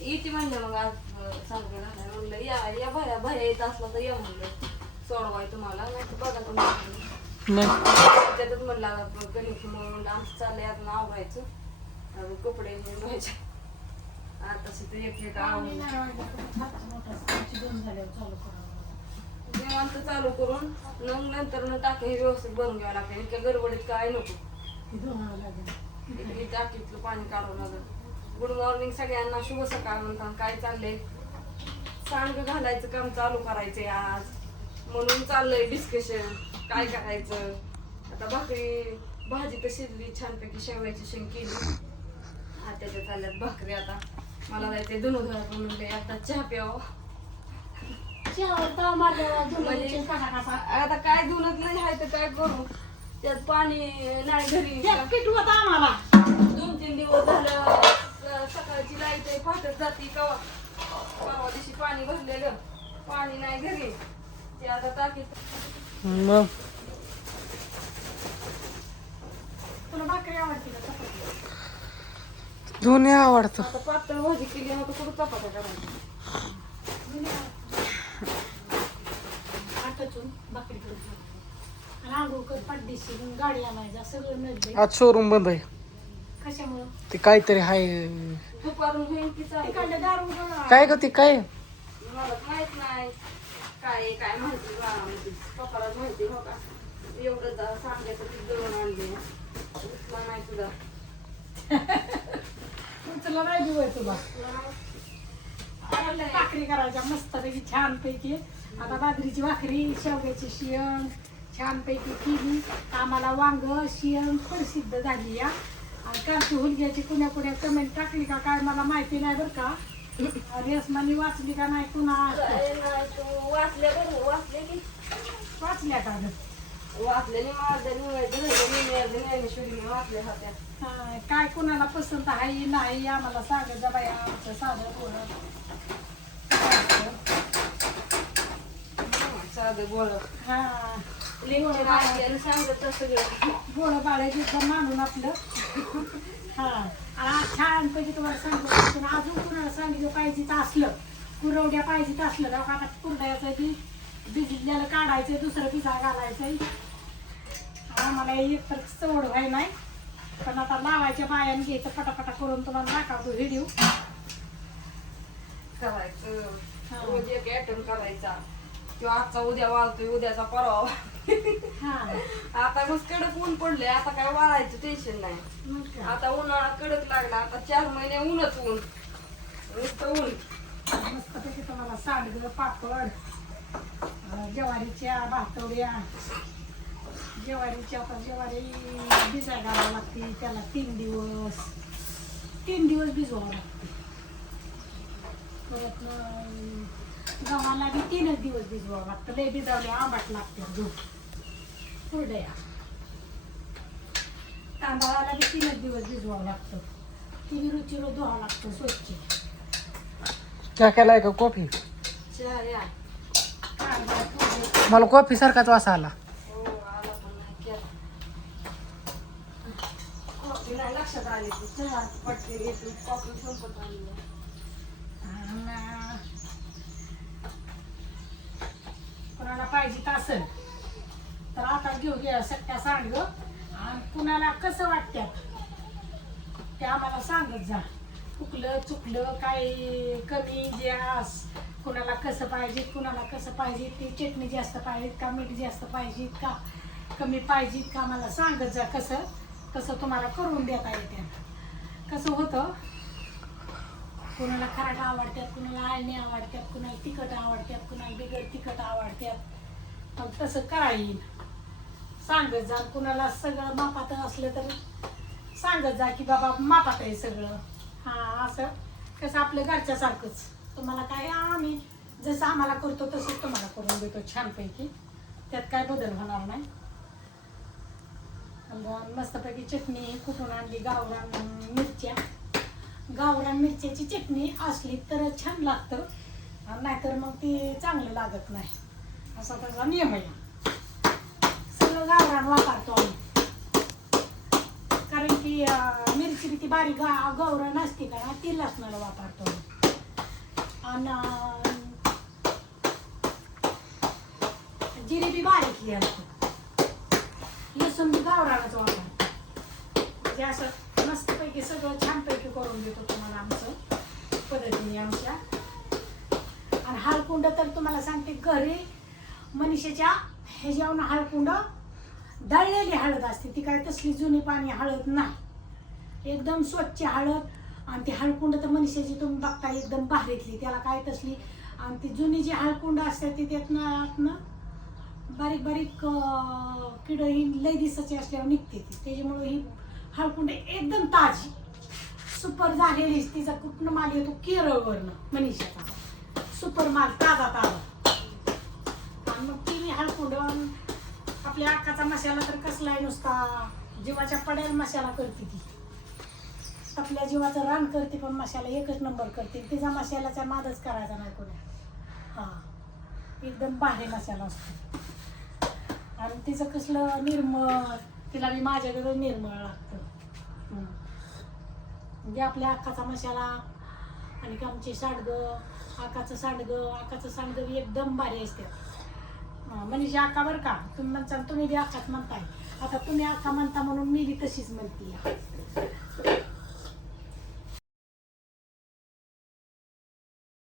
येते म्हणले मग आज सांगते राहणार म्हणलं या भया येत असला तर या म्हणलं सोडवाय तुम्हाला नाही तर बघा तुम्ही त्यातच म्हणलं गणित म्हणून आमचं चाललंय आता आवरायचं कपडे धुवायचे आता तिथे एक निवांत चालू करून मग नंतर टाके हे व्यवस्थित बनवून घ्यावं लागतं इतक्या गडबडीत काय नको टाकीतलं पाणी काढावं लागेल. गुड मॉर्निंग सगळ्यांना, शुभ सकाळ म्हणतात. काय चाललंय? सांड घालायचं काम चालू करायचंय आज म्हणून चाललंय डिस्कशन काय करायचं. आता भाजी तर शिजली छानपैकी, शेवयाची शेंग केली त्याच्या चालल्यात भाकरी. आता मला जायचंय धुणं धुवा पण म्हणले आता चहा प्यावं. आता काय धुणत नाही आहे तर काय करू, त्यात पाणी नाही घरी. आम्हाला 2-3 दिवस झालं सकाळची लाईट आहे फाटत जाते कवा. परवा दिवशी पाणी भरलेलं, पाणी नाही घरी. ते आता टाकीत तुला भाकरी आवडते का चपाती? दोन्ही आवडतं. आता पातळ भाजी केली ना तर कुठं चपात्या करायची. आज शोरूम बंद आहे. कशामुळं? ते काहीतरी आहे. दुपारून होईल की चालू काय ग ते काय मला माहित नाही काय काय माहिती पप्पाला माहिती हो का. एवढं सांगायचं की दळून आणले उचला नाही तुझा तुला नाही दिवय तुला भाकरी करायच्या मस्त पैकी छान पैकी. आता बाजरीची भाकरी शेवग्याची शेंग छान पैकी केली. आम्हाला वांग शेंग प्रसिद्ध झाली या. कालची हुलग्याची कुण्या कमेंट टाकली का काय मला माहिती नाही बरं का. रेसमानी वाचली का नाही कुणा वाचल्या का वाचल्या होत्या. काय कुणाला पसंत आहे नाही आम्हाला सांगत जा बाया. आमचं साधं गोळ हा सांगत सगळं गोळ बाळायचं मांडून आपलं. हा छान पैकी तुम्हाला सांगितलं. अजून कुणाला सांगितलं पाहिजे असलं कुरवड्या पाहिजे असलं तर आता कुरड्याचं बी भिजलेलं काढायचं दुसरं पिसा घालायचं. आम्हाला एक तर चवड व्हाय नाही पण आता लावायच्या बायाने घ्यायचं पटापटा करून तुम्हाला दाखवतो व्हिडिओ. करायचं रोज एक ॲटम करायचा किंवा आजचा उद्या वाळतोय उद्याचा परवा. आता मग कडक ऊन पडले आता काय वाळायचं टेन्शन नाही. आता उन्हाळा कडक लागला आता 4 महिने ऊनच ऊन नुसतं ऊन. मस्तपैकी तुम्हाला सांडगं पापड ज्वारीच्या भातवड्या ज्वारीच्या. आता ज्वारी भिजायला घालावं लागते त्याला 3 दिवस भिजवावं लागते. परत गव्हाला बी 3 दिवस भिजवावं लागतं. लय भिजावले आंबाट लागते दूध कुरड्या. तांदळाला बी 3 दिवस भिजवावं लागतं. 3 रुचीवर धुवावं लागतं स्वच्छ. चहा केलाय का कॉफी? चहा या मला कॉफी सारखाच वास आला. हो आला पण नाही केला. कॉफी नाही लक्षात आली ती चहा पटके घेतली कॉफी संपत आली. कुणाला पाहिजे असेल तर आता घेऊ घ्या सट्ट्या सांडग. आणि कुणाला कसं वाटतं ते आम्हाला सांगत जा. चुकलं चुकलं काही कमी जास्त कुणाला कसं पाहिजे कुणाला कसं पाहिजे. ती चटणी जास्त पाहिजेत का मीठ जास्त पाहिजेत का कमी पाहिजेत का मला सांगत जा. कसं कसं तुम्हाला करून देता येते. कसं होतं कुणाला खराट आवडतात कुणाला आळणी आवडतात कुणाला तिखट आवडतात कुणाला बिगड तिखट आवडतात. मग तसं करायला सांगत जा. कुणाला सगळं मापात असलं तर सांगत जा की बाबा मापात आहे सगळं. हा असं कसं आपलं घरच्यासारखंच तुम्हाला काय आम्ही जसं आम्हाला करतो तसंच तुम्हाला करून देतो छानपैकी. त्यात काय बदल होणार नाही. मस्तपैकी चटणी कुठून आणली गावरान मिरच्या. गावरान मिरच्याची चटणी असली तर छान लागतं नाहीतर मग ती चांगलं लागत नाही. असा त्याचा नियम आहे. सगळं गावरान वापरतो आम्ही कारण ती मिरची बी ती बारीक गौरण असते का ना ती लसणाला वापरतो. आणि जिरी बी बारीक ही असते. लसूण बी गावरानाच वापरतो. म्हणजे असं मस्तपैकी सगळं छानपैकी करून देतो तुम्हाला आमचं पद्धतीने आमच्या. आणि हळकुंड तर तुम्हाला सांगते घरी मनीषाच्या ह्याच्यावर हळकुंड दळलेली हळद असते. ती काय तसली जुनी पाणी हळद नाही, एकदम स्वच्छ हळद. आणि ती हळकुंड तर मनीषाची तुम्ही बघता एकदम भारीतली, त्याला काय तसली. आणि ती जुनी जी हळकुंड असते ती त्यातनं बारीक बारीक किड ही लय दिसाची असल्यावर निघते ती. त्याच्यामुळे ही हळकुंड एकदम ताजी सुपर झालेली. तिचा कुठनं माल येतो केरळवरनं मनीषाचा, सुपर माल ताजा ताजा. आणि मग ती मी हळकुंड आपल्या अक्काचा मसाला तर कसला आहे, नुसता जीवाच्या पड्याला मसाला करते ती. आपल्या जीवाचं रान करते पण मसाला एकच नंबर करते. तिचा मसाल्याचा नादच करायचा नाही कोणी. हां एकदम भारी मसाला असतो. आणि तिचं कसलं निर्मळ, तिला मी माझ्याकडे निर्मळ लागतं. म्हणजे आपल्या अक्काचा मसाला आणि आमची सांडगं, आकाचं सांडगं बी एकदम भारी असते. मनीषा अक्का बरं का, तुम्ही म्हणता तुम्ही बी अक्काच म्हणताय. आता तुम्ही अक्का म्हणता म्हणून मी बी तशीच म्हणते.